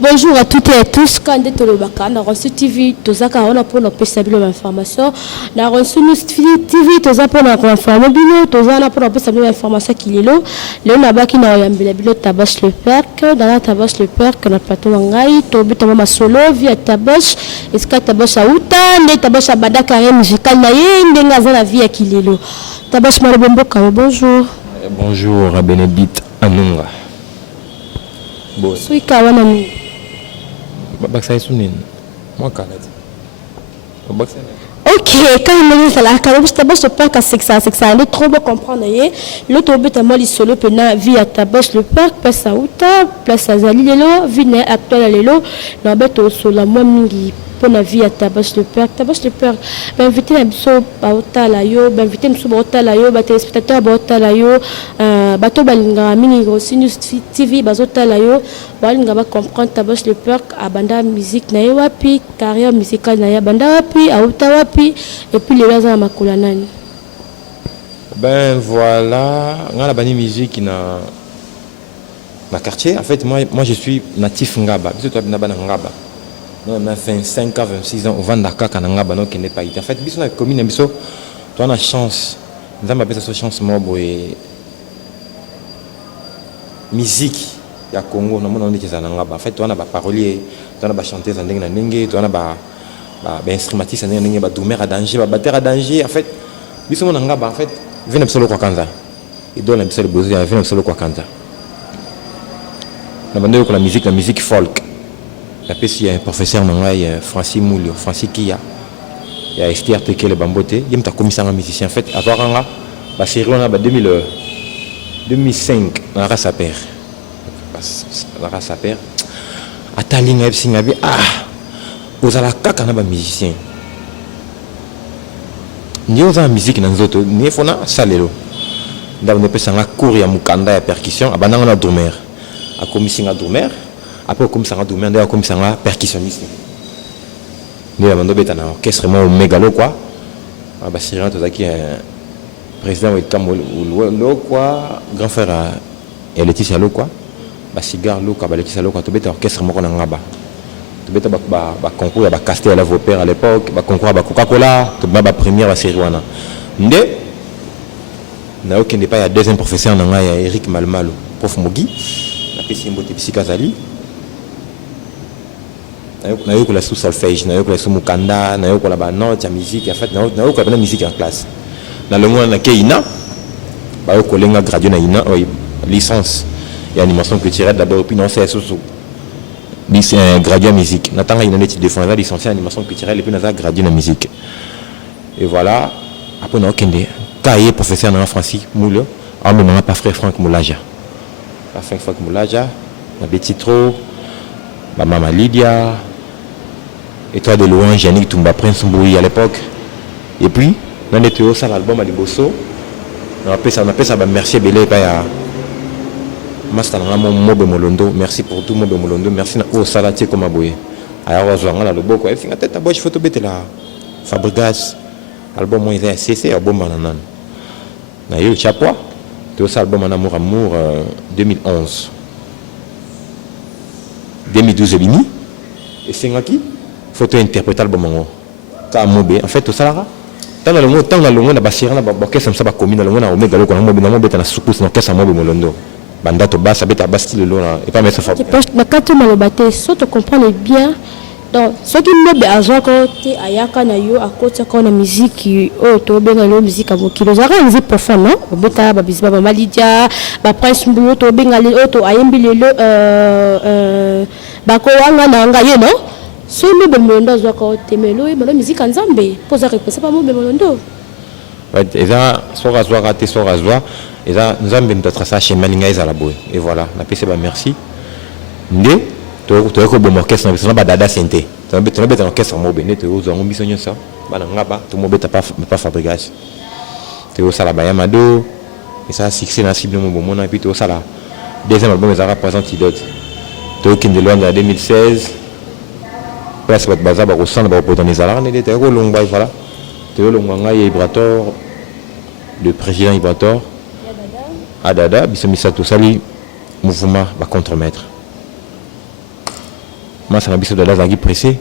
Bonjour à toutes et à tous. Quand on est on a reçu TV, tous on a pour nos stabiliser l'information. On a reçu nous TV, tous pour nos informer bilo, tous on a pour nos stabiliser l'information qui est là. Le on a baki na yambila bilo tabas le perk, dans la tabas le perk na plateau ngai, to bito mama solo via tabas, eska tabas auta, ne tabas abada carré musical na ye, ndenga za la vie qui est là. Tabas malobombo ka bonjour. Bonjour à Bénédicte Anunga. Bon. Sui kawana ni. Baksa isunin. Moi kala. Baksa. Ok, quand il me dit ça, je peux pas c'est ça, il est trop beau comprendre. L'autre but à moi, il solo pena vie à tabas le parc, place à Outa, place à Zali lelo, vie actuelle lelo, na beto sur la moi mingi pour la vie à tabas le parc, ben inviter la biso à Outa la yo, ben inviter biso à Outa la yo, ben téléspectateur à Outa la yo, bateau balinga mingi aussi news TV bazota la yo, balinga ba comprendre tabas le parc à banda musique na yo wapi, carrière musicale na ya banda wapi, à Outa wapi. Et puis les raisins à Makulanani. Ben voilà, on a la banni musique dans ma quartier. En fait, moi je suis natif Ngaba. Je suis Ngaba. On a fait 5 ans, 26 ans au Vandaka quand Ngaba non qui n'est pas été. En fait, bisous la commune bisous, tu as la chance. Nous avons appelé ça chance mort et musique. Il y a Congo, nous avons dit que c'est Ngaba. En fait, tu as pas parolier, tu as pas chanter ça n'engue n'engue, tu as pas instrumentiste n'engue n'engue, doumer à danger, batteur à danger. En fait, bisous mon Ngaba. En fait, viens absolument quoi kanza. Il donne absolument besoin, viens absolument quoi kanza. Nous avons dit que la musique folk. Il y a un professeur Francis Moulio, Francis Kia, il y a Esther Tekele Bambote, il y a un commissaire musicien. En fait, avoir la série on a 2005, la race à père. La race à père. Atalinga Epsingabi, vous avez la caca na musicien. Ni aux musique dans les autres, ni fona salelo. Dans le pays, on a couru à Mukanda et percussion, on a drummer. À commissaire drummer. Après, comme ça, on a comme ça, percussionniste. Nous avons un orchestre mégalo, quoi. C'est un président de quoi, grand frère et Laetitia Lo, quoi. Cigare Lo, Laetitia Lo, quoi. Tu as un orchestre moko nangaba. Tu as un concours à Castel à Vopère à l'époque, un concours à Coca-Cola, tu as une première série. Nous avons un deuxième professeur, Eric Malmalo, prof Mogi. Simbo Tepsi Kazali. Na yo la sous solfège, na yo la sous mukanda, na yo la ba note ya musique en fait na yo la musique en classe. Na longo na keina ba yo kolenga gradué na ina licence et animation culturelle d'abord puis non c'est sous gradué en musique. Na tanga ina net défendre licencié en animation culturelle et puis na gradué en musique. Et voilà, après na okende cahier professeur na Francis Moulio, en même pas frère Franck Moulaja. La fin fois que Moulaja, ma Betty Tro, ma maman Lydia, et toi de loin, Yannick Toumba Prince Mboui à l'époque. Et puis, on était au salle album à Liboso. On appelle ça merci Belé Paya. Mastana Mobe Molondo, merci pour tout Mobe Molondo, merci au salatier comme Aboué. Alors, on a le beau quoi, il fait tête à bois, photo bête là. Fabregas, album moi il est cessé, album Mananan. Na eu chapeau. C'est l'album En Amour Amour 2011. 2012 Bini. Et c'est qui photo interpréter l'album en fait tout ça là. Tant la longue na basira na orchestre ça ba commune longue na omega loko na mobe na soukus na orchestre mobe molondo. Banda to basa beta bastille lo na et pas mettre ça. Mais quand tu m'as battu, ça te comprendre bien. Donc, ce qui me fait à côté, ayaka na yo à côté quand la musique, to benga la musique à vos kilos. J'arrive musique profane, non? Bota, babisba, malidia, ba prince mbulu, to benga le auto, ayembi le bako wanga na anga yo, non? So me bemondo zo côté melo, et la musique en Zambie. Pose réponse pas mo bemondo. Ouais, et ça, soit raté, soit rasoir. Et ça, nous avons peut-être ça chez Maninga et Zalaboy. Et voilà, la PC, merci. Ndé. Tu as un bon orchestre, tu as un dada santé. Tu as un orchestre mobile, tu as un mission ça. Tu as pas fabrication. Tu as un bayamado, et ça succès dans cible mon et puis tu as un deuxième album ça représente d'autres. Tu as un de loin en 2016. Place votre bazar au centre pour donner ça là, tu as un long bail voilà. Tu as un long Ibrator, le président Ibrator. Adada, bisomisa tout ça mouvement va contremaître. Moi, ça m'a dit de la pressé.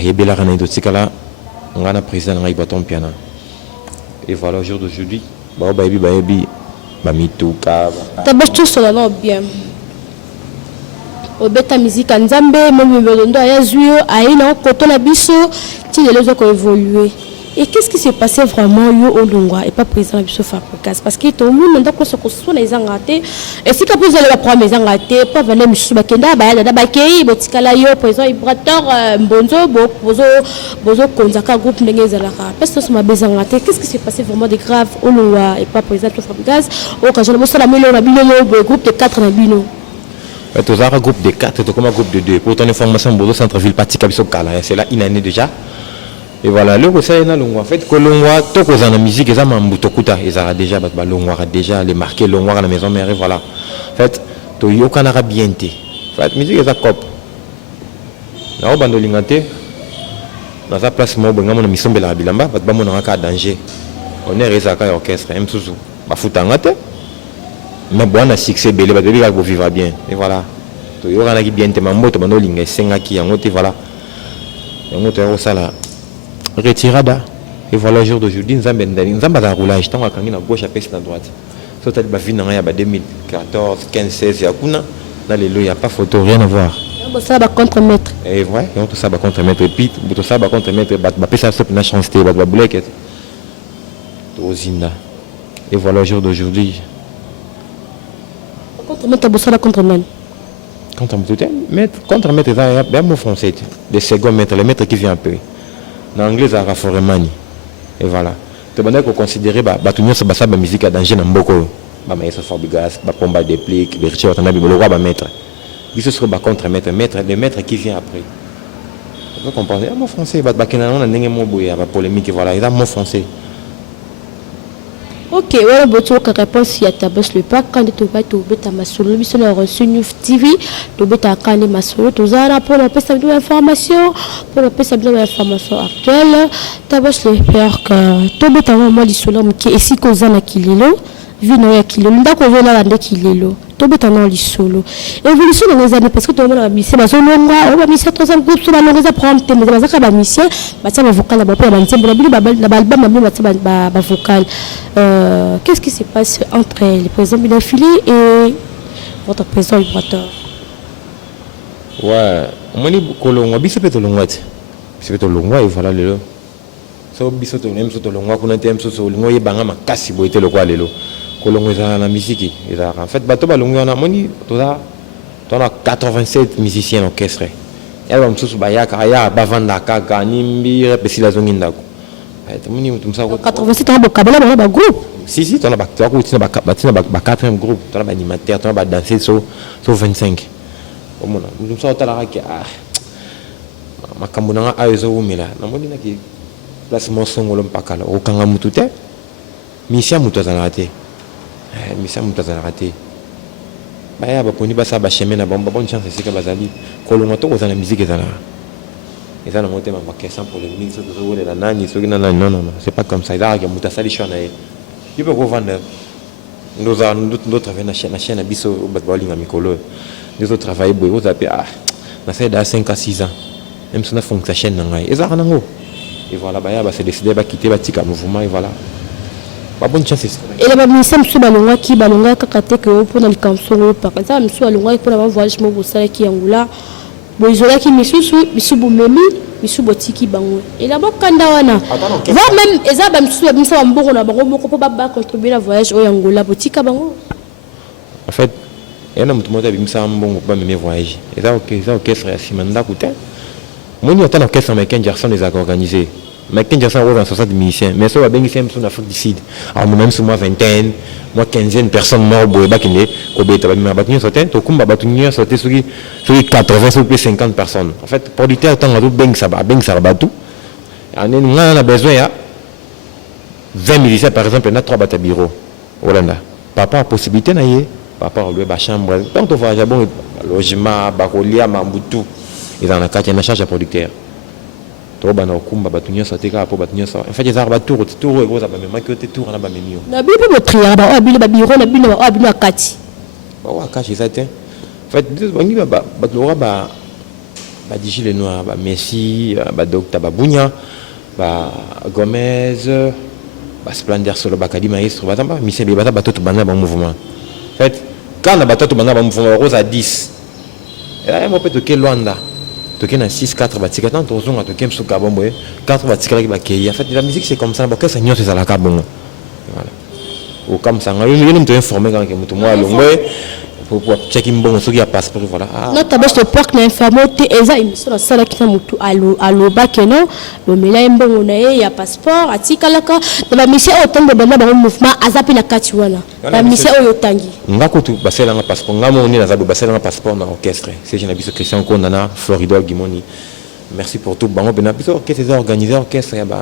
Il y a un autre on a président dans le piano. Et voilà, au jour d'aujourd'hui, D'abord, tout cela va bien. Au bêta musique en Zambie, même le Ayazuyo, Aïna, Koto Nabiso, qui les autres ont évolué. Et qu'est-ce qui s'est passé vraiment au Longwa et pas président Nabiso Fabricas? Parce que tout le monde n'a pas se construire les engatés. Et si vous allez prendre les engatés, pas venir M. Bakenda, Bakei, Botikalayo, président Ibrator, Bonzo, Bozo, Konzaka, groupe Nengezalaka. Parce que ce m'a besoin de qu'est-ce qui s'est passé vraiment de grave au Longwa et pas président Fabricas? Au cas où je me groupe de 4 Nabino. Tu as un groupe de 4, tu as un groupe de 2. Pour ton information, Bozo Centre-Ville, Patika Bissokala, c'est là une année déjà. Et voilà, le conseil est là, en fait, que l'ongwa, tout ce dans la musique, ils ont déjà, l'ongwa déjà, les marqués l'ongwa à la maison mère, voilà. En fait, tu y a aucun bien té. En fait, musique, ils ont cop. Là, on a l'ingate, dans sa place, moi, on a mis son bel bilamba, parce que on a un cas de danger. On est réservé à l'orchestre, M. Souzou. Bah, foutangate. Mais bon, on a succès, belé, bah, belé, vous vivre bien. Et voilà. Tu y a un bien té, mambo, tu as un lingé, sengaki, en haut, voilà. Et on a ça là. Retirada. Et voilà, le jour d'aujourd'hui, nous avons un roulage. Tant qu'on a gauche, à droite. Si tu as vu dans 2014, 15, 16, il n'y a pas photo, rien à voir. Ça va contre-mettre. Et ouais, tout ça va contre-mettre. Et puis, tout ça va contre-mettre. Ça va chance de boulequette. Et voilà, le jour d'aujourd'hui. Contre-mettre, ça va contre-mettre. Contre-mettre, il y a un mot français. Les seconds mètres, les mètres qui viennent un peu. En anglais, ça Raforemani. Et voilà. Tu vas considérer que la musique a danger dans beaucoup. Maïs Fabrigas, Pomba de Plique, Berthier, tu as le roi va mettre. Il se sera contre-mettre, le maître qui vient après. Tu peux comprendre. Il y a un mot français, il y a un mot polémique, voilà. Il y a un mot français. Ok, voilà, votre réponse à ta bosse le pas quand tu vas te mettre à ma solo, mais sur News TV, tu vas te mettre à ma solo, tu vas pour la peste de l'information, pour la peste de l'information actuelle, ta bosse le père que tu vas te mettre à ma solo, qui est ici qu'on a kililo, vino ya kililo, ndako vona la ndeki kililo. Tobeta dans les solo. Évolution dans les années parce que tout le monde a mis c'est bazonga, on a mis ça trois ans groupe sur la longue ça prend thème mais ça va mission, bah ça va vocal là-bas pour la mission la album ba vocal. Qu'est-ce qui se passe entre les présidents Binafili et votre président Ibrator? Ouais, on dit kolonga biso peto longwati. C'est peto longwa et voilà lelo. So biso to nem so to longwa kuna tem so so lingwa yebanga makasi boité le quoi lelo. Kolongo za la musique en fait bato balongo na moni toza 87 musiciens orchestre ya ba msusu bayaka ya bavanda kaka nimbi repesi la zongi ndako moni mutumsa 87 ans bokabela ba groupe si tona ba tina ba quatrième groupe tona ba animateur tona ba danser so 25 omona mutumsa otala ki makambo na ayo umela na moni na ki place monsongolo mpakala okanga mutute misia mutazana te misa mutazana raté baya ba poni ba sa ba chemin na bomba bonne chance c'est que bazali kolonga to kozana musique ezala ezana motema ba question pour les mix to zo la nani so na non c'est pas comme ça il a que mutasali chona il peut vendre nous a nous travailler na chaîne biso ba balinga mikolo nous autres travailler boy vous appelez na c'est da 5 à 6 ans même si on a fonctionné chaîne na ngai ezala nango et voilà baya ba se décider ba quitter ba tika mouvement et voilà. Bonne chance. Et la ministre Msou Balonga qui Balonga kakate que pour dans le canson par exemple Msou Balonga pour avoir voyage mo bosala qui angula boizola qui Msou Boumemi Msou Botiki bango et là bokanda wana va même eza ba Msou Msou mboko na bango moko po ba contribuer à voyage au Angola Botika bango en fait il y a un mutu mota bimisa mbongo ba meme voyage eza orchestre ya simanda kuté moni atana orchestre américain Gerson les a organisé. Mais quand j'ai 60 musiciens, mais ça va bien ici en Afrique du Sud. Alors même sur moi vingtaine, moi quinzaine personnes mortes boy bakine, kobe ta ba batunier sauté, to kumba batunier sauté sur 80 sur plus 50 personnes. En fait, producteur tant que ben ça va tout. On a besoin ya 20 musiciens par exemple, on a 3 bata bureau. Hollanda. Papa possibilité na yé, papa lui ba chambre. Tant on voyage bon logement, bakolia mambutu. Ils en a 4 en charge à producteur. To bana okumba batunya sateka po batunya sa en fait les arba tour et vous avez même que tour na ba memio na bibi bo triara ba abile ba biro na bino abino akati ba wa kashi ça te fait bangi ba lora ba Digi le Noir, ba Messi, ba Docteur Babunya, ba Gomez, ba Splendor Solo Bakadi Maestro, ba tamba Michel Bebata ba tout banda ba mouvement. En fait, quand on a battu tout banda ba mouvement rose à 10. Et là on peut toquer Luanda. Toquer na 6 4 ba tikata to zonga toquer msuka bombo 4 ba tikala ki ba kei. En fait, la musique c'est comme ça, ba que ça nyose ça la ka bongo. Voilà. Ou comme ça, on est informé quand que moi longwe pour checker bon ce qui a passeport voilà. Non tabas le porc na informé te eza émission na sala ki na mutu alo ba keno lo mela mbongo na ye ya passeport atikala ka na mission autant de banda ba mouvement azapi na kati wana. La mission oyo tangi. Ngako tu basela na passeport ngamo ni na zabu basela na passeport na orchestre. C'est jeune biso Christian Kondana Floridol Gimoni. Merci pour tout. Bango bena biso orchestre organisé orchestre ya ba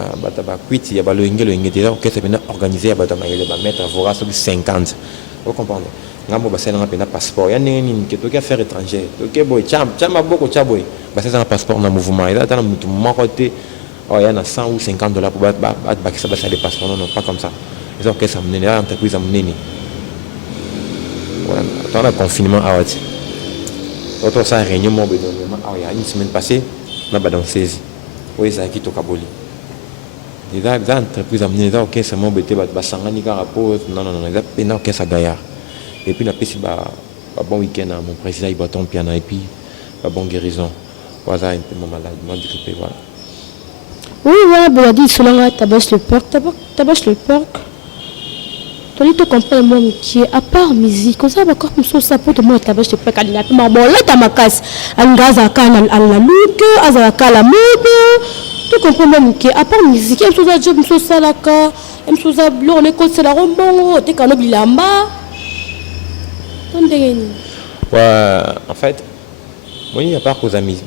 kwiti ya ba lo ingé orchestre bena organisé ya ba tamayele ba mettre vora sur 50. Vous comprenez? Ngamo basela na pena passeport ya nini ke to ke faire étranger. To ke boy chama boko chaboy. Basela na passeport na mouvement. Ila tana mutu makote oh ya na 100 ou 50 dollars pour ba ki sa basela passeport non pas comme ça. Les orchestres amené entreprise amené. Voilà, dans le confinement à Wati. Autre ça réunion mon bédon. Il y a une semaine passée. Na ba dans 16 oui ça qui to kaboli des entreprises amener ça OK c'est mon bété ba sangani ka rapport non ça pena OK ça gaillard et puis na pesi ba bon week-end mon président il bâton piano et puis ba bon guérison voilà un peu mon malade mon grippé voilà oui voilà bon dit selon tabas le porc tu te comprends mon qui à part musique comme ça va comme ça pour te moi tabas le porc alina ma bon là ta makas angaza kana ala look azaka la mode tu comprends mon qui à part musique em chose job so salaka em chose blo on est comme c'est la rombongo te kana bilamba tondeni ouais en fait moi il y a pas qu'aux amis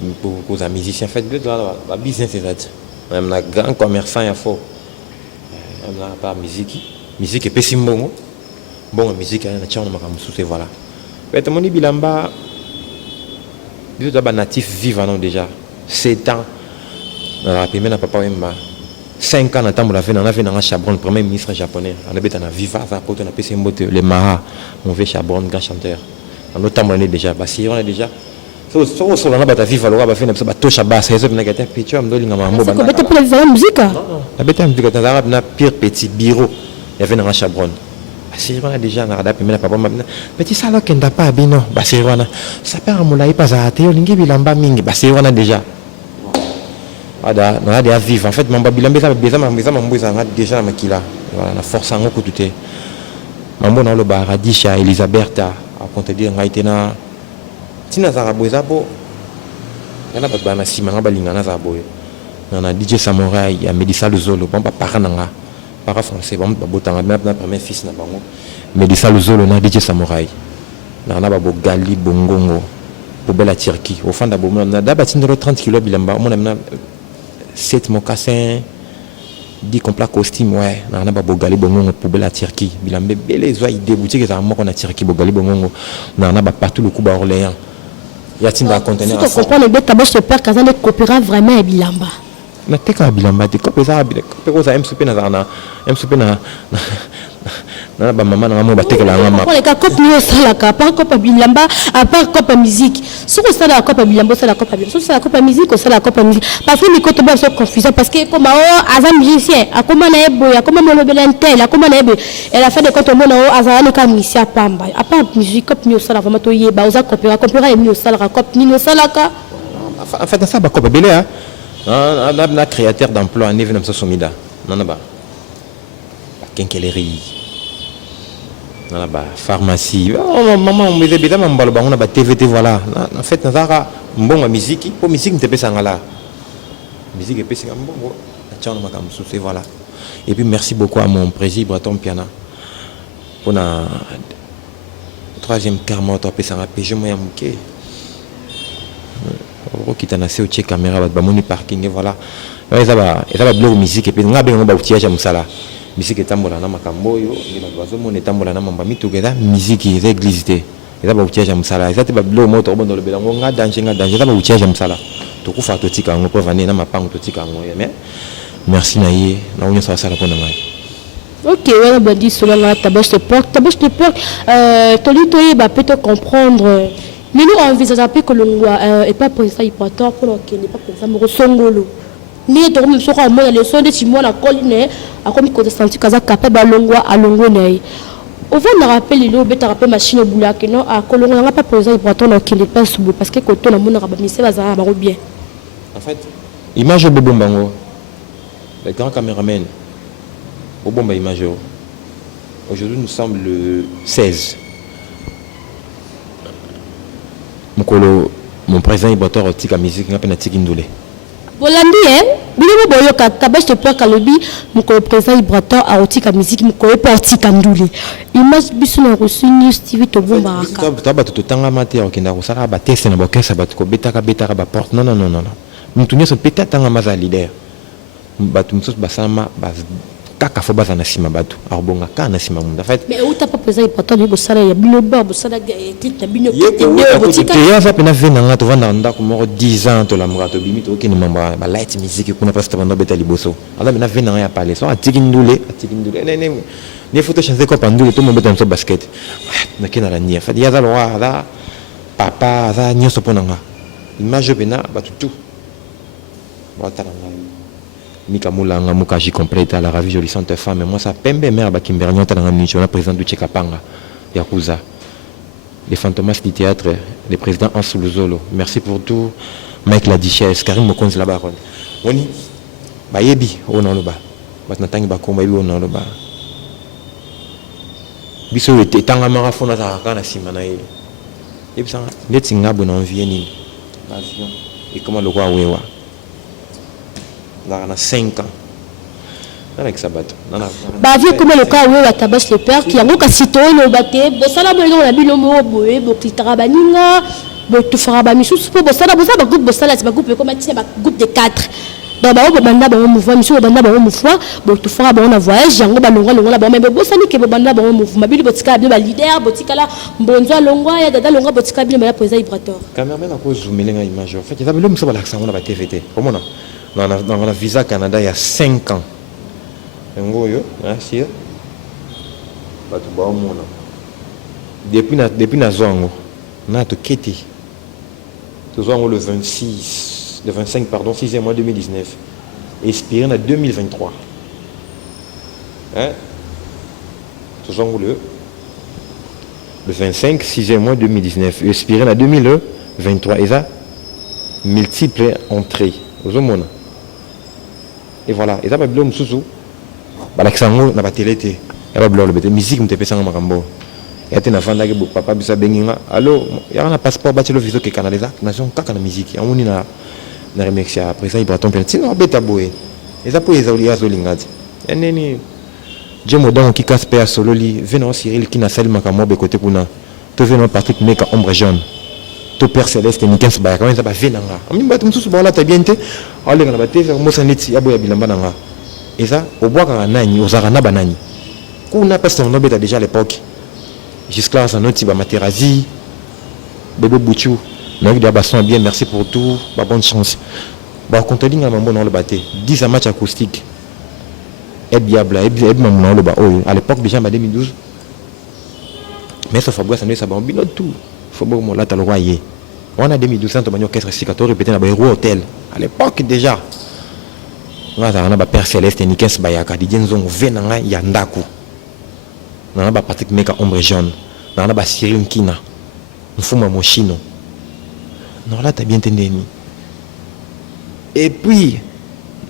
musiciens en fait deux la business c'est ça même la grand commerçant il faut même la part musique et pessim bon musique na tchana makamusu c'est voilà peut-être moni bilamba biso d'aba natif vivant non déjà 7 ans na la première na papa wemba 5 ans na tambo la fait na Chabron premier ministre japonais on a na viva ça pour na pessim bote le Mara mon vieux Chabron grand chanteur en autre temps on est déjà bassi on est déjà so na bata viva loka ba fait na ba tosha basse ça na gata picture mdo linga mambo bana c'est pour la musique la bête musique ta na pire petit bureau il y avait un Chabron. C'est vrai déjà na rada pemela papa mabina. Petit ça là kenda pas bino. Ba c'est vrai na. Ça perd molai pas à te lingi bilamba mingi. Ba c'est vrai déjà. Ada na dia vivre en fait mamba bilamba ça beza mamboza nga déjà makila. Voilà na force ngo kutute. Mambo na lo ba radisha Elisabetta a compter dire nga itena. Tina za boza po. Yana ba bana sima nga balinga na za boye. Na DJ Samurai ya Medisa Luzolo bomba parananga. Para français bon botanga na premier fils na bango Medisa Luzolo na DJ Samurai na ba gali bongongo pour bela Turquie au fond d'abord na da batindro 30 kg bilamba mon na 7 mocassin 10 complet costume ouais na ba gali bongongo pour bela Turquie bilambe bele zo ide boutique za moko na Turquie gali bongongo na ba partout le coup ba Orléans ya tinda conteneur tu comprends le bête tabas le père kazane coopéra vraiment à bilamba na teka bilamba te ko pesa za msupe na ba mama na mo ba teka la ngama pour les cas cop ni sala ka pas cop bilamba à part cop musique si on sala cop bilamba sala cop bilamba si sala cop musique sala cop musique parce que les côtés ba so confusion parce que comme azam musicien a comment na ebo ya comment mo lobela intel a comment na ebo et la fin de compte mo na azana ka misia pamba à part musique cop ni sala vraiment to yeba oza coopéra ni sala cop ni sala ka en fait ça ba cop belé hein on a créateur d'emploi en événement somida non ba quincaillerie non ba pharmacie maman me débita mambalo ba on a ba TVT voilà en fait nazara mbonga musique pour musique n'était pas sangala musique est pas mbongo tchana makamsu c'est voilà et puis merci beaucoup à mon président Breton Piana pour la troisième carmo to pesa pege moya muke qui t'a nassé au check caméra ba moni parking et voilà ça va bloquer musique et puis nga bengo ba utiage musala musique etambola na makambo yo ni ba bazo mona etambola na mamba mitugeza musique église te ça va utiage musala ça te ba bloquer moto bondo le belango nga danger ça va utiage musala to kufa to tika ngo po vane na mapango to tika ngo mais merci na ye na onyo ça sala pona ngai. Ok, voilà, bah dis cela là, tabas de porc, tolito ba peut comprendre Mais nous envisageons plus que l'on est pas président important pour qu'il n'est pas président mais Songolo. Ni to même soko amona le son de Simon la colline a comme côté senti kaza capable balongwa alongo nei. Au fond on rappelle le beta rappel machine boula que non a kolongo nga pas président important donc qu'il n'est pas sous parce que côté na mona ba mise bazara ba bien. En fait, image de Bobombango, le grand caméraman, Bobomba image. Aujourd'hui nous sommes le 16. Mon président Ibotor Otika musique n'a pas Tika Ndoulé. Bolandi bilo boyo ka kabash te peur kalobi mon président Ibotor a Otika musique mon pas Tika Ndoulé. Image biso na reçu news TV to bomba ka. Taba to tanga mate okenda ko sala ba test na ba kesa ba ko betaka ba porte non. Mtunia so peta tanga maza leader. Batu msos basama ba kaka fo baza na sima batu arbonga kana sima munda fait mais où t'as pas président important de bosala ya bino ba bosala titre bino te ya va pena vena nga to vanda ndako moko 10 ans to la mrato bimi to kini mamba ba light music kuna pas tabando beta liboso ala mena vena ya pale so atiki ndule ne photo chanze ko pandule to mo beta so basket na kina la nia fait ya za lo ala papa za nyoso ponanga image pena batutu wataranga Mikamulanga Mukaji complète à la ravie jolissante femme. Moi, ça pembe mère Bakimbernion Tananga Micho, la présidente du Tchekapanga, Yakuza. Les fantomas du théâtre, les présidents Hans Luzolo. Merci pour tout. Mike la Duchesse, Karim Mokonzi la baronne. Oni, Bayebi, au nom le bas. Batnatangi Bakomba, au nom le bas. Biso était Tanga Marafona Zarakana Simanae. Et puis ça, les Tsingabo n'en viennent. L'avion. Et comment le roi Wewa. Dans 5 ans. Avec ça bateau. Bah vieux comme le cas où la tabasse le père qui a un cito le baté, bon ça la bonne on a mis le mot boé, bon qui tarabaninga, bon tu feras ba misu pour bon ça ba groupe bon ça là c'est ba groupe comme c'est ba groupe de 4. Dans ba banda ba mouvement misu banda ba mouvement, bon tu feras ba on a voyage, yango ba longa ba mais bon ça ni que banda ba mouvement, bi botika ba leader, botika la mbonzo longwa ya dada longa botika bi ba président Ibrator. Cameraman a ko zoomer nga image. En fait, il y avait l'homme sur l'accent on a ba TVT. Comment non? Dans la visa Canada il y a 5 ans. Merci. Depuis Nazongo, on a tout quitté. Le 25 pardon, 6e mois 2019. Expiré en 2023. Hein? Le 25, 6e mois 2019. Expiré en 2023. Et ça, multiples entrées. Et voilà, et ça va bien me sous balaksango na batele te ya ba blolo bete musique mte pesa makambo ya te na fanda ke papa bisa benginga allo ya na passeport bachelor visa ke canada nation kaka na musique ya moni na remexia président Ibraton pe tino beta boé et ça pour les aulia zolingati eneni jemo donc ki kasper sololi venant Cyril qui na sel makambo be côté kuna to venant Patrick Meka ombre jaune to père céleste ni kens ba quand ça ba venanga ami ba tum susu ba la tabiente ale ngana ba te mo saniti ya boya bilamba nanga. Et ça, au bois quand on a ni aux arana banani. Qu'on a pas son nom déjà à l'époque. Jusqu'à ça notre type Materazi, bébé Bouchou, nous avons basson bien, merci pour tout, bonne chance. Bon, quand on dit à maman dans le bâté, 10 match acoustique. Et diable, et maman dans le bas. À l'époque déjà en 2012. Mais ça Fabrice ça va bien tout. Faut bon là t'as le royer. On a 2012 on a un orchestre 614 répété dans le hôtel. À l'époque déjà. On a ba père céleste ni kens bayaka di jenzong venanga ya ndaku na ba Patrick Meka ombre jaune na ba Cyril Nkina mfuma moshino non là t'as bien entendu et puis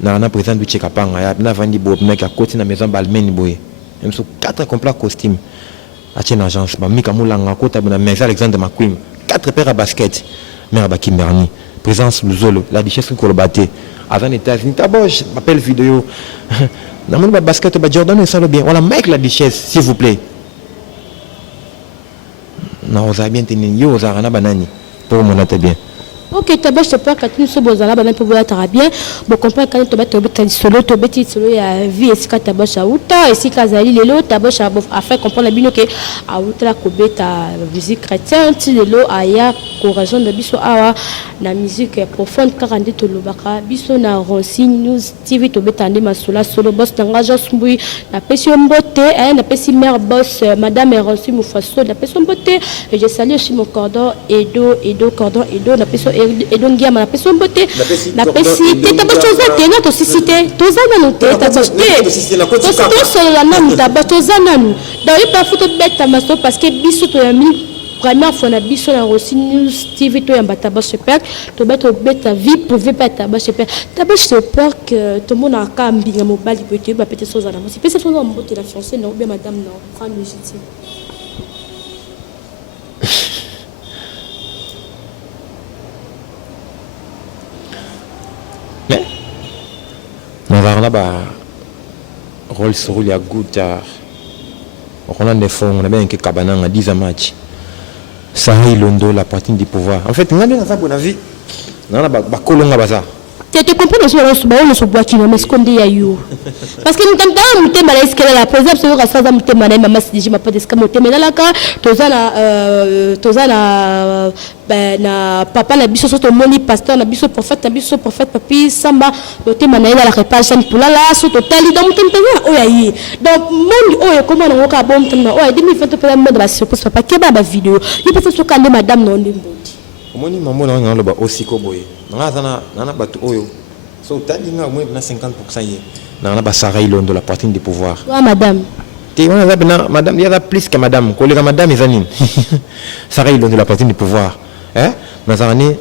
na président du Tchekapanga ya na vandi bob mec à côté na maison balmen boy même sur 4 complets costumes à une agence ba Mika Mulanga côté na maison Alexandre McQueen 4 paires à basket mais à Kimberni présence Luzolo la duchesse Kolobaté avant les États-Unis, je m'appelle vidéo. Dans mon basket, Jordan, ça le bien. Voilà, Mike la duchesse, s'il vous plaît. Non, vous avez bien tenu. Yo, vous avez banani. Pour mon bien. Ok, d'abord je te parle quand nous sommes aux arabes, même pour voir très bien. Bon, comprends quand tu vas solo, tu vas solo, il y a vie, et si quand tu vas à Outa, et si quand Zali, les lots, tu vas à faire comprendre la bino que à Outa, la Kobe, ta musique chrétienne, tu les lots, aya, courageant de biso, awa, la musique profonde, car on dit tout le baka, biso na Ronsi News TV, tu vas t'ander ma sola, solo, boss, t'engages, Mboui, la pession beauté, la pession mère boss, madame Ronsi Moufasso, la pession beauté, et je salue aussi mon cordon, Edo, la pession et donc la personne beauté la personne t'as pas chose à tenir ton cité tozana non t'as pas tozana non d'ailleurs pas photo bête maso parce que biso to ya mi première fois na biso na Rossi News TV to ya bataba super to bête vie privée pas taba super taba super que tout le monde a cambi na mobile peut-être ba peut-être chose à la c'est peut-être chose en beauté la fiancée non bien madame non prendre légitime. Mais on a un rôle sur le goût. On a des fonds, on a bien que Kabana a 10 matchs. Ça a Londo la partie du pouvoir. En fait, on a bien ça pour la vie. On a un colon à bazar. Tu comprends ce que je bois qui me esconde à you. Parce que nous t'entendons monter mal escalier la par exemple sur la salle monter mal maman si je m'appelle escalier monter mais là là quand tozana na papa na biso soto moni pasteur na biso prophète papi samba monter mal la réparation pour là soto tali dans monter oh yayi donc monde oh comment on va bon temps oh demi fait pour mode la surprise papa que ba vidéo il peut se calmer madame non ndimbondi omoni mambo na ngalo ba osiko boye ngazana nana batu oyo so tali nga moins na 50% ye na ba Sarah Ilondo la poitrine du pouvoir ouais madame te on a bien madame il y a plus que madame collègue madame izanine Sarah Ilondo la poitrine du pouvoir hein nazani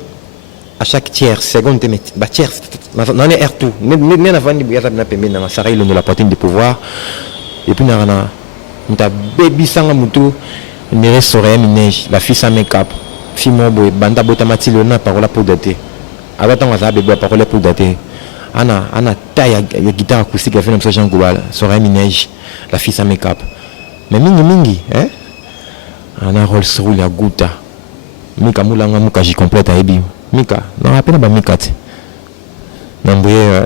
à chaque tiers seconde ba tiers na air tout ne na vandi ya na pembe na Sarah Ilondo la poitrine du pouvoir et puis na muta baby sanga mutu mire soreille neige la fille sans make-up fimo boy banda bota matilo na parola pour dater avant on va bébé parola pour dater ana taille ya guitare acoustique ya fait comme ça Jean Goubal soreille neige la fille sans make-up mais mingi hein ana rôle sur la gouta mika mulanga muka j complète aibi mika non appelle ba mika te nambuye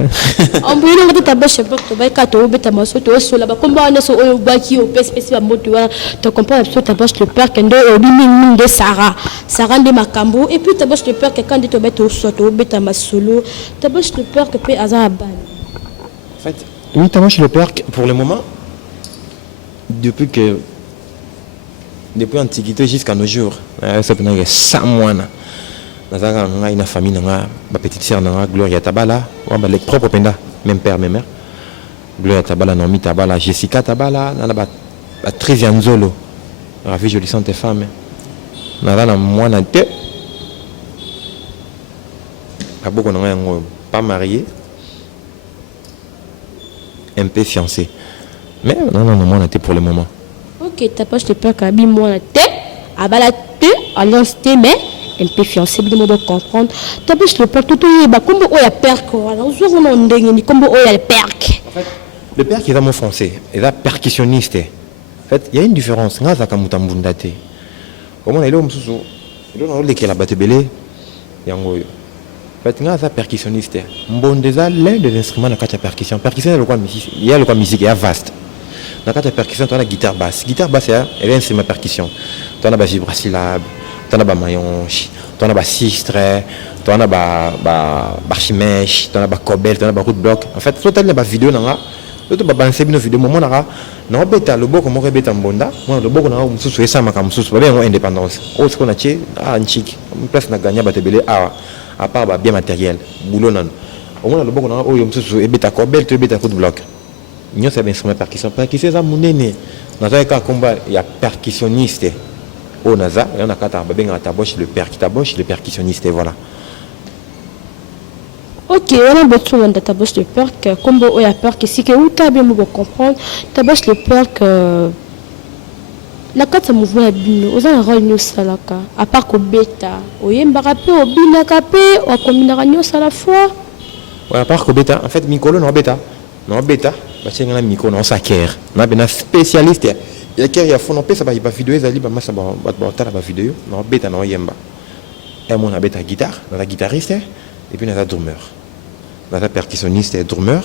ambuye ngo tabashe bakto baika to beta masoto osola bakomba na so oyo baki o pespesi ba moto wa to comprendre so tabashe le père kendo obiming de Sarah de makambo et puis tabashe le père que quand to beta so to beta masolo tabashe le père que pe azaban en fait oui tabashe le père pour le moment depuis l'Antiquité jusqu'à nos jours ça peut être 100 mois nazaka nga ina famille nga ba petite sœur nga Gloria Tabala wa ba les propres penda même père même mère Gloria Tabala Nomi Tabala Jessica Tabala na ba très Nzolo ravi jolie santé femme na mwana te aboko nga ngo pas marié un peu fiancé mais non mwana te pour le moment. OK ta poche te peur kabi mwana te abala te alliance te mais un peu fiancé de me comprendre tu peux le père tout ba kombo o ya père ko ala uzo no ndenge ni kombo o ya père en fait le père qui est dans mon français est un percussionniste en fait il y a une différence ngaza kamuta mbundate comment il est mususu il on le kela batebele yango yo en fait ngaza percussionniste mbondeza l'un des instruments na kacha percussion le quoi musique il y a le quoi musique il y a vaste na kacha percussion tu as la guitare basse elle est un instrument percussion tu as la vibrasyllabe tu as maillonche, tu as sistre, tu as archimèche, tu as cobel, tu as root block. En fait, tout les vidéos nanga, tout ba banse bino vidéo moment nanga, na beta le boko mo beta mbonda, moi le boko nanga mususu esa makamususu ba bien indépendance. O ce qu'on a tché, nchik, place na gagna batebele à part ba bien matériel, boulot nan. Au moins le boko nanga o mususu e beta cobel, tu beta root block. Nyo c'est bien instrument percussion ça munene. Na ka combat il y a percussionniste. Au Naza, il y a un taboche le percussionniste, et voilà. Ok, on a besoin de taboche le père que comme il y a peur que si que où tu as bien comprendre, taboche le père que la carte de mouvement est bien, aux un rôle nous salaka, à part qu'au bêta, au yembarapé, au binakapé, au combinaragnos à la fois. Ouais, à part qu'au bêta, en fait, Mikolo non bêta, bah c'est un micro non saker, on a bien un spécialiste. Il y a fond on peut ça va vidéo ezali ba massa ba vidéo non beta non yemba Et mon habite à guitare, la guitariste, et puis la drummer. La percussionniste et drummer,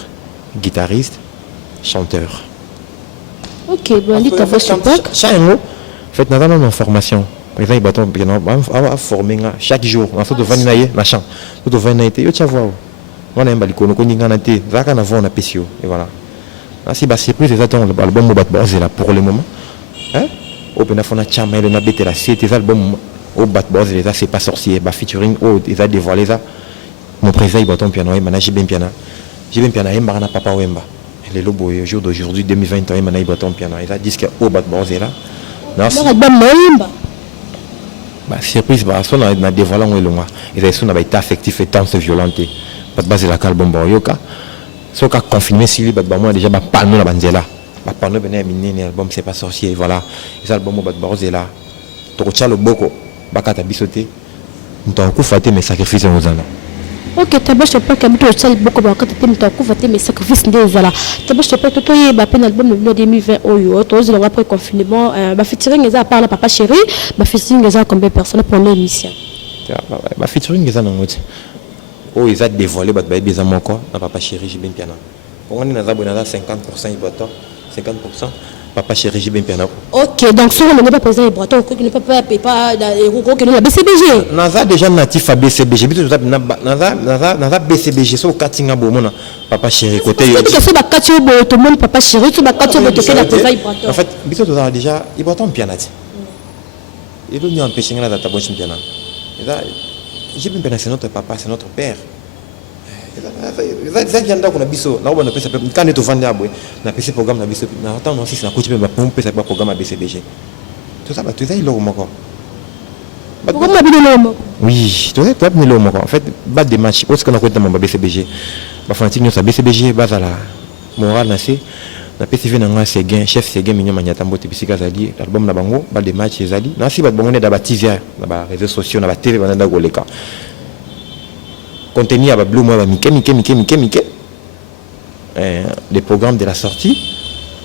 guitariste, chanteur. Ok, bon, dit Tabos le Parc. Chaque mot, fait, nous avons une formation. Par exemple, bâton, on va former chaque jour. On va faire une machin. On va faire une tu vois. On a un balicon, on a une année, on a un pécio. Et voilà. Si c'est surprise, c'est ça, l'album est là pour le moment. Hein? Au Benafona Chama, on a bêté la cité, les albums au Batboss, c'est pas sorcier. Featuring, ils ont dévoilé ça. Mon président, il bâton piano, il m'a bien piano. J'ai bien piano, il m'a papa Wemba. Les lobos, au jour d'aujourd'hui, 2020, il m'a bâton piano. Ils ont dit qu'au Batboss est là. Non, c'est l'album Wemba. Surprise, on a dévoilé un long. Ils ont été affectifs et tant violentés. Base la calbom yoka. So qu'a confirmé si lui moi déjà pas nous la banzela. Pas nous venir miner l'album c'est pas sorcier voilà. Les albums est là. To le boko bakata bisoté. Nous coup faté mes sacrifices aux ana. Ok, Tabos le Parc habite au sale beaucoup bakata t'as faté mes sacrifices des voilà. Tabos le Parc toto y ba pen album le 2020 oyo. Tous le après confinement ba featuring les a par la papa chéri, ba featuring les a combien de personnes pour l'émission. Ba featuring les a dans mode. Oh, ils ont dévoilé, mais ils ont encore, papa chéri, j'ai bien piano. On est dans 50%, il doit 50%, papa chéri, j'ai bien piano. Ok, donc si on n'est pas présent, il doit ne peut pas payer pas les roues que nous avons BCBG. Naza déjà natif à BCBG, Naza BCBG, c'est au Katinga Bomona, papa chéri, côté. C'est au Katio Bo, tout le monde, papa chéri, tout le Katio Bo, tu la présent, il doit. En fait, Bito déjà, il doit tomber piano. Il doit nous empêcher de la taboche piano. J'ai bien pensé notre papa, c'est notre père. Ça vient d'où qu'on a biso. Là où on a pensé quand on est au Vendée, on a pensé programme na biso. Na attends non si c'est na coach mais on peut pas programme à BCBG. Tout ça tu sais il est moko. Pourquoi on a bien le mot? Oui, tu sais tu as bien le moko. En fait, bat des matchs, parce qu'on a côté dans BCBG. Ba fanatique nous ça BCBG basa la morale na c'est na PCV na c'est gain chef c'est gain minyo manyata mbote bisika zali album na bango ba des matchs zali. Na si ba bango ne da ba TV na ba réseaux sociaux na ba TV bana da goleka. Contenu à Blue Moi Mike. Les programmes de la sortie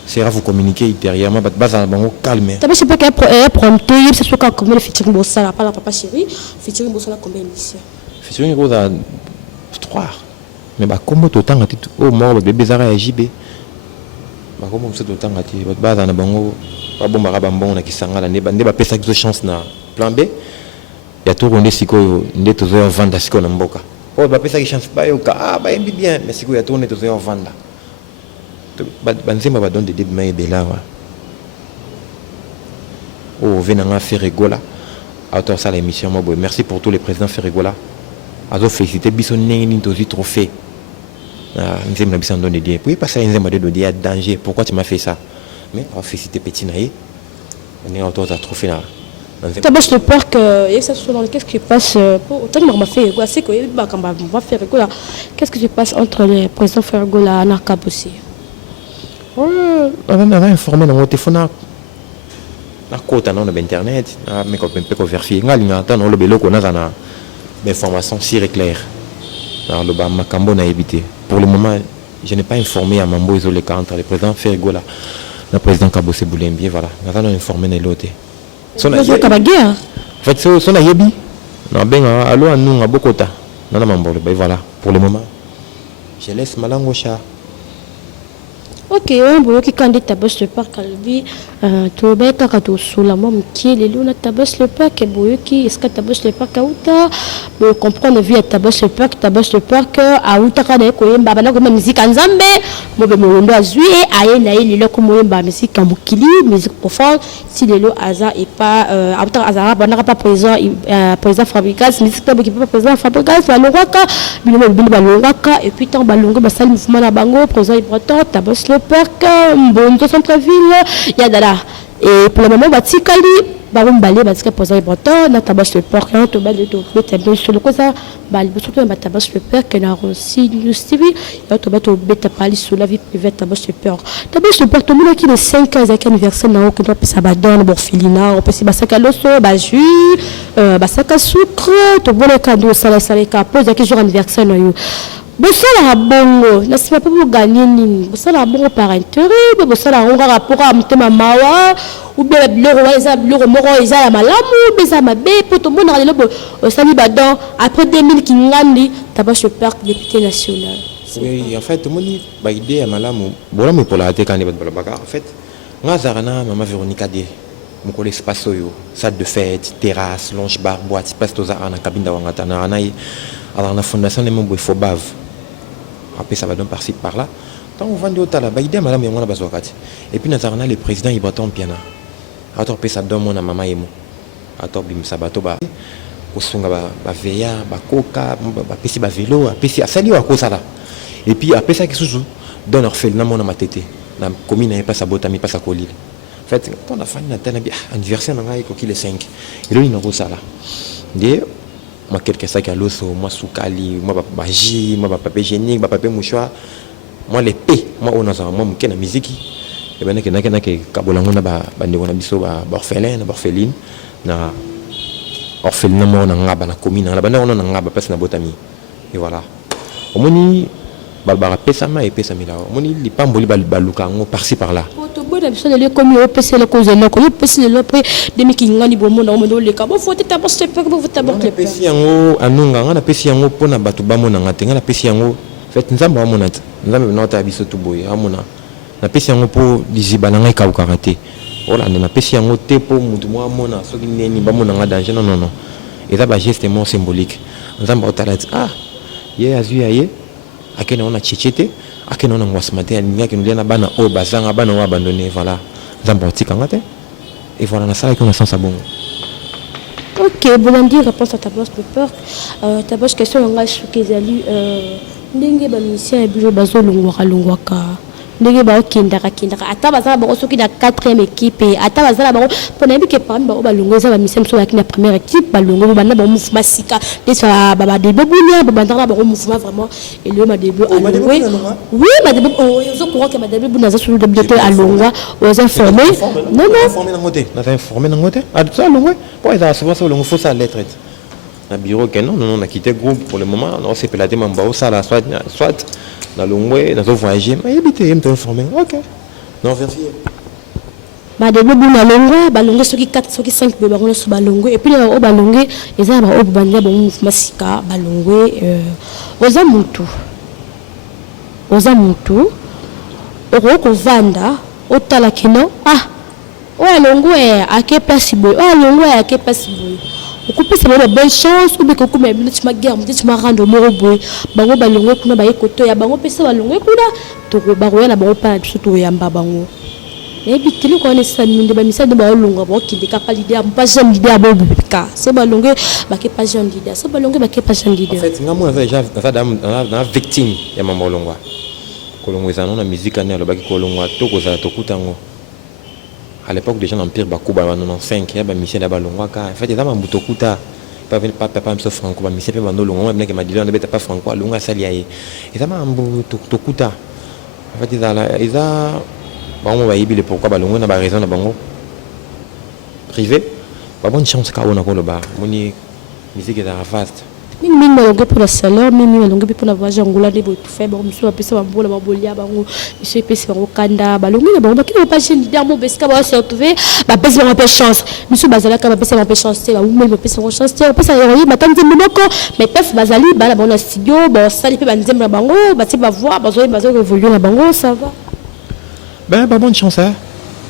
sera vous communiquer ultérieurement. Base à bango calme. T'as pas sais pas qu'elle prompté, c'est soit combien de featuring bossa pas la papa chéri, featuring bossa combien d'émissions? Featuring bossa 3. Mais bah comment autant à tout au mort bébé Zara et JB. Bah comment c'est autant à ti base à bango pas bon bara bambon na kisanga la ne ba pesa de chance na plan B. Ya tout rondé siko ndeto zo vendre siko na mboka. Oh, bah, ça qui chance pas, bah, bien, mais si vous êtes tourné, vous êtes en vente. Banzema va donner des débats de là. Oh, venez faire rigola. Auteur ça l'émission, moi, merci pour tous les présidents Ferrigola. Azo félicité, Bisson n'est aussi trophée. Nous avons besoin de donner. Puis, parce que nous avons donné à danger. Pourquoi tu m'as fait ça? Mais, on va féliciter Petit Naïe. On est auteur de trophée là. Tabos le Parc, qu'est-ce qui passe autant que m'a fait c'est que va faire qu'est-ce qui se passe entre les présidents Fergola et Narcab aussi? On a informé dans mon téléphone. Na kota na internet, mais qu'on peut vérifier. Ngalina tan le belo qu'on a na information si claire. Alors le makambo na évité. Pour le moment, je n'ai pas informé à Mambo isolé entre le président Fergola et le président Kabose Boulembier voilà. On a informé na loté. En fait, c'est son ayebi. Non, ben, allô, à nous, à Bokota. Non, non, non, voilà, pour le moment. Je laisse Malangocha. Ok, on voit que quand il Tabos le Parc, Albi, tu vas être à sous la môme qui est le loup, Tabos le Parc, et Boyoki, est-ce que Tabos le Parc à Outa, pour comprendre vie Tabos le Parc, à Outa, quand il y a une musique en Zambé, mon doigt zui, aïe, aïe, il y a musique en Boukili, musique profonde, si le loup Aza est pas, à Outa Azara, on n'a pas présent fabricant, musique qui pas présent fabricant, c'est le Waka, et puis tant Balongo, Bassal mouvement à Bango, présent et breton, Tabos le Parc, bon, de centre-ville, il y a là. Et pour le moment, Batikali, Baron Balé, Batika Posa et Breton, Natabas le Parc, Toba de Toba, sur le Cosa, Bal, surtout Batabas le Parc, et aussi News TV, et Toba to Beta Pali sur la vie privée, Tabas le Parc. Tabas le Parc, tout le monde qui est 5 ans, avec anniversaire, on peut ça badon, Borfilina, on peut si Basaka Loso, Baju, Basaka Sucre, tout le monde cadeau, ça la pose, avec jour anniversaire, bosala bongo na sima pe bo gagner nini bosala bongo par intérêt be bosala ngo rapport à mtema mawa ou bien biloko eza biloko moko eza ya malamu beza mabe poto mona lelo bo osali badon après 2000 kingandi Tabache Park député national. Oui, en fait, mon idée à malamu bola me pola te kandi balabaka en fait nga zarana mama Véronica de mon collègue espace yo salle de fête terrasse lounge bar boîte espace toza ana kabinda wangata na anai alors la fondation de mon boy Fobav après ça va donc par-ci par-là tant on vend du hôtel là idée à malamu ngona bazwakati et puis nazarana le président Ibraton Piana ator pesa don mon mama yemo ator bim sabato ba kosunga ba veya ba coca ba pesi ba vélo pesi asali wa kosala et puis après ça qui sous donne orphelinat mon ma tété la commune n'est pas sa botami pas sa colline en fait quand la fin na tena bi anniversaire na ngai ko ki le 5 et là il n'en sala de moi quelque ça qui a l'osso moi soukali moi ba ji moi ba papier hygiénique ba papier mouchoir moi les p moi on a ça moi mke na musique et ben na ke kabolango na ba ndeko na biso ba orphelin na orpheline na orphelinat mo na ngaba na commune na ba na ngaba pesa na botami et voilà omoni balbara pesa ma et pesa mila moni li pamboli baluka ngo par-ci par-là to bona biso le comme yo pesa le cause no ko yo pesa le après demi kingani bomo na mo le ka bo fote ta bosse pe bo ta bo le pesa yango anunga ngana pesa yango pona batu bamona ngate ngana pesa yango fait nzambe amona nzambe na ta biso to boye amona na pesa yango po lizibana ngai ka ukarate ola na pesa yango te po mutu mo amona soki neni bamona nga danger non non non et ça ba geste mon symbolique nzambe otala ah ye azu aye akena ona chichete akena ona ngwasmate alinga kinu na bana o bazanga bana wa abandonné voilà nzambe otika ngate et voilà na sala qu'on sens bon. OK, Bolandi réponse à ta bosse de peur ta bosse question nga shukezali ndenge ba musicien ebilo bazolongwa longwaka ndenge ba okindaka ata bazala ba soki na 4e équipe ata bazala ba pona bi ke parmi ba balongo za ba musicien so na première équipe balongo ba na ba mouvement sika desa ba début bunya ba bandana ba mouvement vraiment et le ma début alongwe oui ma début zo courant que ma début bunya za sur de alongwa aux informés non informé na ngote a ça alongwe pour ça souvent ça alongwe faut ça lettre na bureau que non on a quitté groupe pour le moment on s'est pelaté mamba ça la soit dans le mois dans voyager mais habiter me informer OK non vérifier ba début buna longwe balongwe soki 4 soki 5 be bango so balongwe et puis o balongwe eza ba o banda ba mouvement sika balongwe oza mutu oko vanda otala kino o alongwe ake place boy o alongwe ake place boy okupe c'est la bonne chance ou bien que comme tu m'as guerre tu m'as rendre moro boy bango balongwe kuna ba yekoto ya bango pesa balongwe kuna to bango ya na bango pa surtout yamba bango mais bitelo ko ne sa minde ba misa de ba longa ba ki de ka l'idée pas jamais l'idée ba bika c'est balongwe ba ke pas jamais l'idée c'est balongwe ba ke pas jamais l'idée en fait ngamo déjà na victime ya mama longwa kolongwe za na musique ane lo ba ki kolongwa to ko za to kutango à l'époque des gens empire bakuba 95 ya ba mission da balongwa ka en fait eza mambuto kuta pas so franco ba mission pe bando longwa même que ma dilon ne beta pas franco longa sali aye eza mambuto to kuta en fait eza bango ba yibile pourquoi balongwa na ba raison na bango privé ba bonne chance ka ona ko lo ba moni musique eza vaste mingi malongue pour la salaire mingi malongue pour la voyage angola de tout faire bon monsieur va pesa bambola babolia bango monsieur pesa bango kanda balongue na bango bakina pas jeune leader mo beska ba se retrouver ba pesa bango chance monsieur bazala ka ba pesa bango chance ba ou même pesa bango chance ba pesa yori matanzi monoko mais pef bazali ba la bango studio ba sali pe banzemba bango ba ti ba voir bazo évoluer na bango ça va ben ba bonne chance hein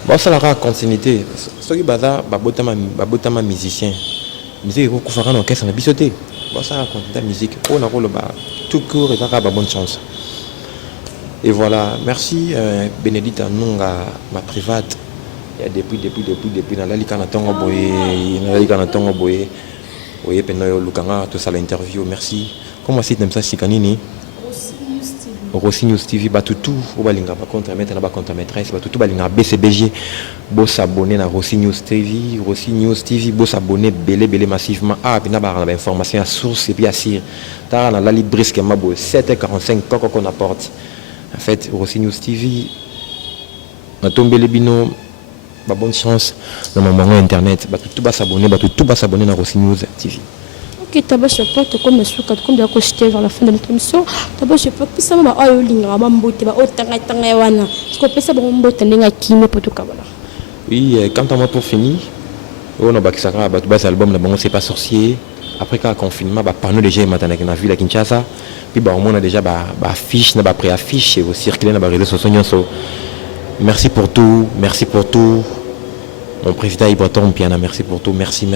ba ça la continuité ce qui baza ba botama musicien musique ko fera na caisse na bisoté. Bon, ça raconte la musique. On a tout court et ça a bonne chance. Et voilà, merci Bénédicte Nunga, ma private. Il y a depuis dans la Likanatongo Boye, oui, Penoyo Lukanga, tout ça l'interview. Merci. Comment c'est comme ça, Sikanini? Rossi News TV, Batutu, Obalinga, contre maître, contre maîtresse, Batutu, Balinga, BCBG, beau s'abonner à Rossi News TV, beau s'abonner, belé massivement. Ah, puis n'a information à source et puis à cire. T'as la libre brisque, ma beau, 7h45, quand on apporte. En fait, Rossi News TV, on a tombé les binos, bonne chance dans mon moment internet, Batutu, s'abonner à Rossi News TV. Ok, t'as je peux comme le souk comme de côté vers la fin de notre émission. T'as je peux que ça m'a eu l'ingra mambote ba otanga tanga wana. Ce qu'on peut ça bon mbote ndinga kime pour tout kabala. Oui, quand on va pour finir, on a bakisaka ba bas album na bango c'est pas sorcier. Après quand confinement ba panneau déjà maintenant na ville à Kinshasa. Puis bah on a déjà ba affiche na ba pré-affiche et au circuler na ba réseaux sociaux. Merci pour tout, merci pour tout. Mon président Ibaton Piana, merci pour tout, merci.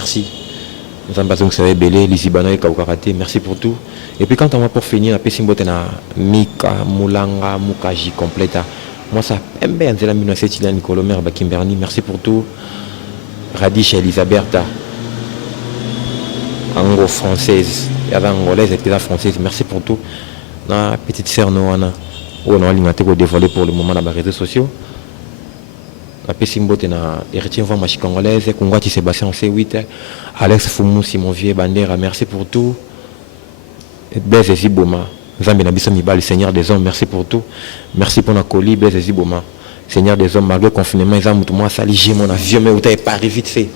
Nous avons besoin de savoir belé, les Ibano et Kaukarate, merci pour tout. Et puis quand on va pour finir, la Pessimbote na Mika, Moulanga, Mukaji, complète. Moi ça aime bien, c'est la 1907 Nicolomer, Bakimberni, merci pour tout. Radish Elisabetta, Ango française, il y avait angolaise et la française, merci pour tout. Na petite sœur Noana, on a alimenter pour dévoiler pour le moment dans les réseaux sociaux. La Pessimbote na héritier voix machi congolaise, Kongwati Sébastien C8, Alex Foumou, Simon Vieux Bandera, merci pour tout. Blaise Ziboma, Zambi Nabiso Mibal, Seigneur des hommes, merci pour tout. Merci pour la colis, Blaise Ziboma, Seigneur des hommes, malgré le confinement, ils ont tout moi saligé mon avion, mais vous n'avez pas arrivé vite fait.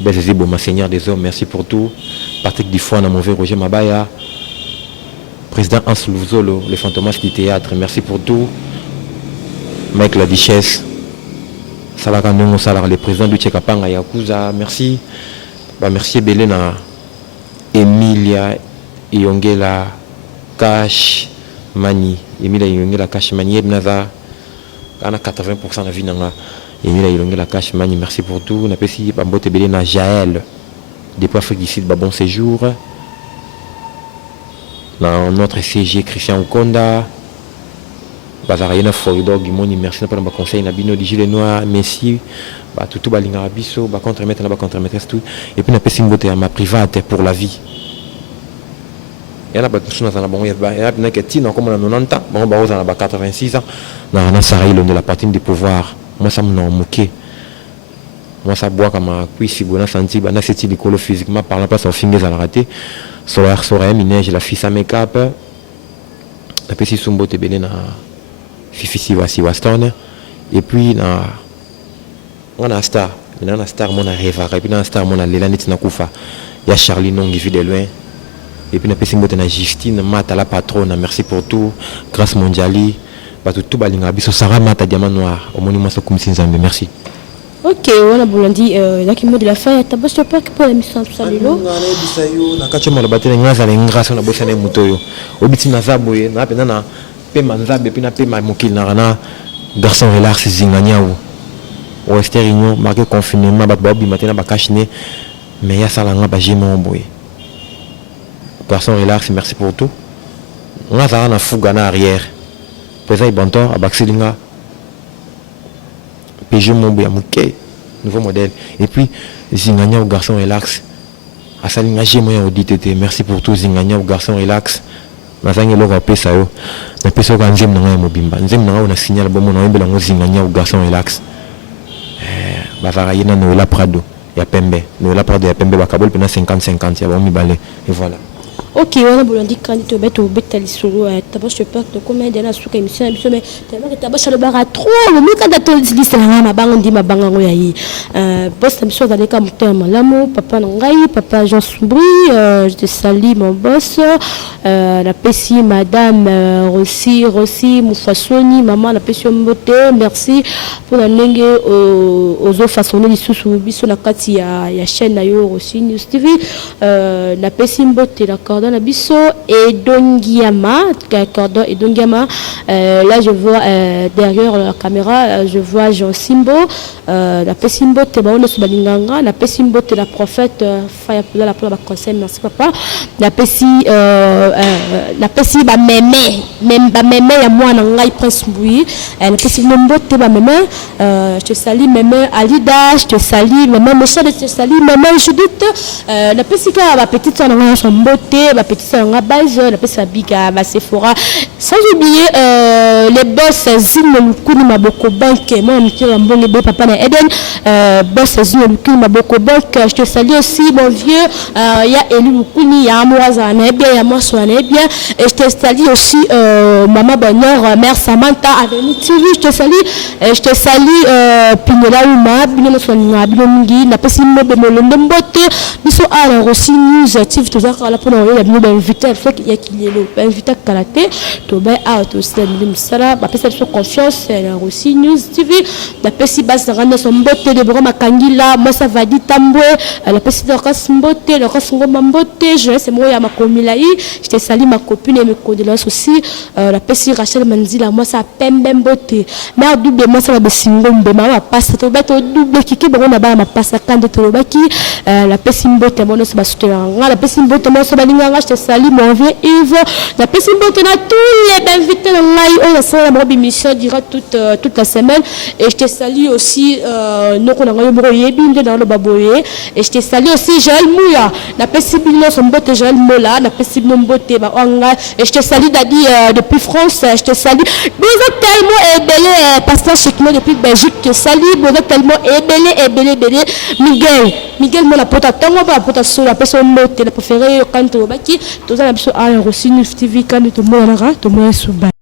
Blaise Ziboma, Seigneur des hommes, merci pour tout. Patrick Dufoy, Namové Roger Mabaya, président Hans Louzolo, le fantomas du théâtre, merci pour tout. Mike La Duchesse, Salaka Nongo Salar, le président du Tchekapanga Yakuza, merci. Bah, merci Belena, Emilia Yongela Cash Mani, Emilia Yongela Cash Mani, Ebnaza, on a 80% de la vie nanga. Emilia Yongela Cash Mani, merci pour tout. On a aussi Bambote Belena Jaël, depuis Afrique du Sud, bon séjour. Dans notre CG Christian Okonda. Bazarayena Foridor Gimoni, merci pour le conseil Nabino di Gilles Noir, merci. Bah tout balinga biso, bah contre-maître là, bah contre-maîtresse tout. Et puis on a passé une beauté à ma private pour la vie. Et là bah nous sommes dans la bonne et là bien que ti non comme on a 90 ans, bon bah on a 86 ans. Dans Saraï de la partie du pouvoir. Moi ça me non moqué. Moi ça boit comme un cuisse bon senti, bah na c'est l'école physiquement parlant pas son finger à la rater. Solaire minage la fille sa make-up. La petite sumbo te belé na Fifi Waston et puis on a star mon rêve et puis dans star mon Lelani Tinakufa il y a Charlie Nongi vu de loin et puis on a passé une Justine Mata la patronne, merci pour tout grâce mondiali bah tout balinga biso Sarah Mata diamant noir au monument so comme Sinzambe, merci. Ok, on a boulandi là qui mot de la fin t'as pas sûr pas que pour l'émission tout ça lelo na kacho mo la batele ngaza le grâce on a bossé na mutoyo obiti na zaboye na pena na pema nzabe pina pema mokili na garçon relax zinganyao o esterinho marqué confinement ba bobi matin ba kashine mais ya sala nga ba jemo boye garçon relax, merci pour tout. On a ça na fuga na arrière président Ibantor abaxilinga PG Mombo Mouké, nouveau modèle. Et puis, Zingania au garçon relax. Asalinga Gémoya au DTT, merci pour tout. Zingania au garçon relax. Nazangi logo pesa yo. Na pesa ko nzem nanga mobimba. Nzem nanga na signal bon mon oyembe lango Zingania au garçon relax. Bavara yena Noela Prado ya Pembe. Noela Prado ya Pembe bakabol pena 50-50 ya bomi balé. Et voilà. Ok, on a boulandi quand tu bête au bête ali solo t'as je peux te combien de la souka émission biso mais tellement que t'as le bar à trop mais quand tu dis c'est la ma bango ndi ma bango yayi boss émission dans les cas terme l'amour papa ngai papa Jean Soubri je te salue mon boss la pessi madame Rossi Moufasoni maman la pessi mbote merci pour la ndenge aux autres façonner les sous biso na kati ya chaîne na yo Rossi News TV la pessi mbote la cordon la biso et Dongiama cordon et Dongiama là je vois derrière la caméra je vois Jean Simbo la pessimbo te baona so balinganga la pessimbo te la prophète faya pour la conseil merci papa la pessi ba meme ya mwana ngai prince Mbui la pessi mbo te ba meme je te salue meme Alida je te salue meme Michel je te salue meme Judith la pessi ka ba petite nanga son beauté ba petite nanga base la pessi biga ba Sephora sans oublier les boss Zino Lukuni Maboko Bank, moi je me bon les papa na Eden, boss Zino Lukuni Maboko Bank, je te salue aussi mon vieux, il y a Eli Lukuni, il y a Amoisa Nebia, il y a moi Nebia, et je te salue aussi maman Bonheur, mère Samantha Avenue TV, je te salue Pinola Uma, Bino Sonia, Bino Mungi, na pesi mobe molonde mbote, biso ala aussi news TV tout ça la pour la bino invité il faut qu'il y a qu'il est invité karaté to ba out aussi la misala ba pesa sur confiance la aussi news TV la pesi base randa son mbote de bro makangila moi ça va dit tambwe la pesi de kas mbote le kas ngoma mbote je c'est moi ya makomila yi je te salue ma copine et mes condoléances aussi la pesi Rachel Manzila moi ça pembe mbote mais double moi ça va besingo mbema ma passe to ba to double kiki bon na ba ma passe quand to ba ki la pesi mbote mono se ba soutenir la pesi mbote moi ça ba linga je te salue mon vieux Yves la pesi mbote na tous les invités dans live on a ça la émission dira toute la semaine et je te salue aussi nous qu'on a eu broyer bien dans le baboyer et je te salue aussi Joël Mouya la pesi bino son mbote Joël Mola la pesi mbote ba onga et je te salue Dadi depuis France je te salue vous êtes tellement ébélé pasteur Chekno depuis Belgique te salue vous êtes tellement ébélé Miguel moi la pota tango ba pota sur la personne mbote la préférée quand to baki to za na biso a reçu News TV quand to mo na ra to mo suba